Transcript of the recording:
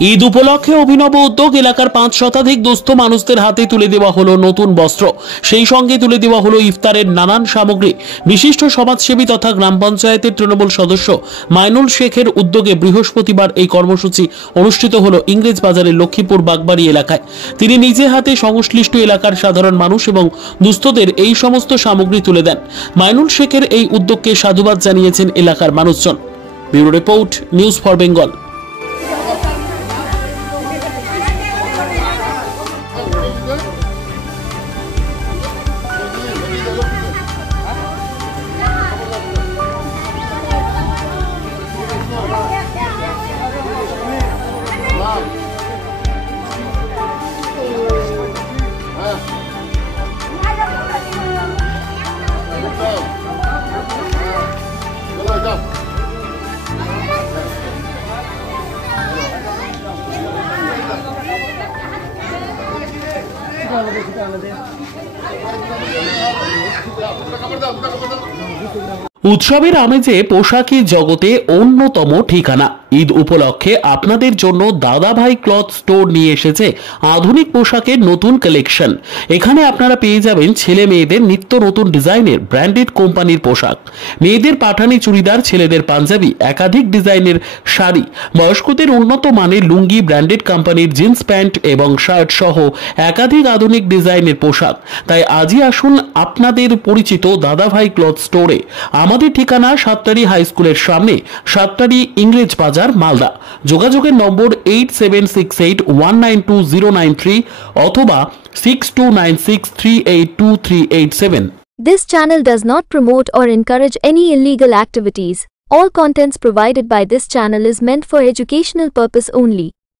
ঈদ উপলক্ষে অভিনব উদ্যোগ। এলাকার 5 শতাধিক দুস্থ মানুষদের হাতে তুলে দেওয়া হলো নতুন বস্ত্র, সেই সঙ্গে তুলে দেওয়া হলো ইফতারের নানান সামগ্রী। বিশিষ্ট সমাজসেবী তথা গ্রাম পঞ্চায়েতের তৃণমূল সদস্য মাইনুল শেখের উদ্যোগে বৃহস্পতিবার এই কর্মসূচি অনুষ্ঠিত হলো ইংরেজ বাজারের লক্ষ্মীপুর বাগবাড়ি এলাকায়। তিনি নিজে হাতে সংশ্লিষ্ট এলাকার সাধারণ মানুষ এবং দুস্থদের এই সমস্ত সামগ্রী তুলে দেন। মাইনুল শেখের এই উদ্যোগকে সাধুবাদ জানিয়েছেন এলাকার মানুষজন। Bureau report, news for Bengal. উৎসবের আমেজে পোশাকি জগতে অন্যতম ঠিকানা। ঈদ উপলক্ষে আপনাদের জন্য দাদাভাই ক্লথ স্টোর নিয়ে এসেছে আধুনিক পোশাকের নতুন কালেকশন। এখানে আপনারা পেয়ে যাবেন ছেলে মেয়েদের নিত্য নতুন ডিজাইনের ব্র্যান্ডেড কোম্পানির পোশাক, মেয়েদের পাঠানি চুড়িদার, ছেলেদের পাঞ্জাবি, একাধিক ডিজাইনের শাড়ি, বয়স্কদের উন্নত মানের লুঙ্গি, ব্র্যান্ডেড কোম্পানির জিন্স প্যান্ট এবং শার্ট সহ একাধিক আধুনিক ডিজাইনের পোশাক। তাই আজই আসুন আপনাদের পরিচিত দাদাভাই ক্লথ স্টোরে। আমাদের ঠিকানা সাতটারি হাই স্কুলের সামনে, সাতটারি ইংরেজ বাজার, মালদা। যোগাযোগের নম্বর 8768192093 অথবা 6296382387। This channel does not promote or encourage any illegal activities. All contents provided by this channel is meant for educational purpose only.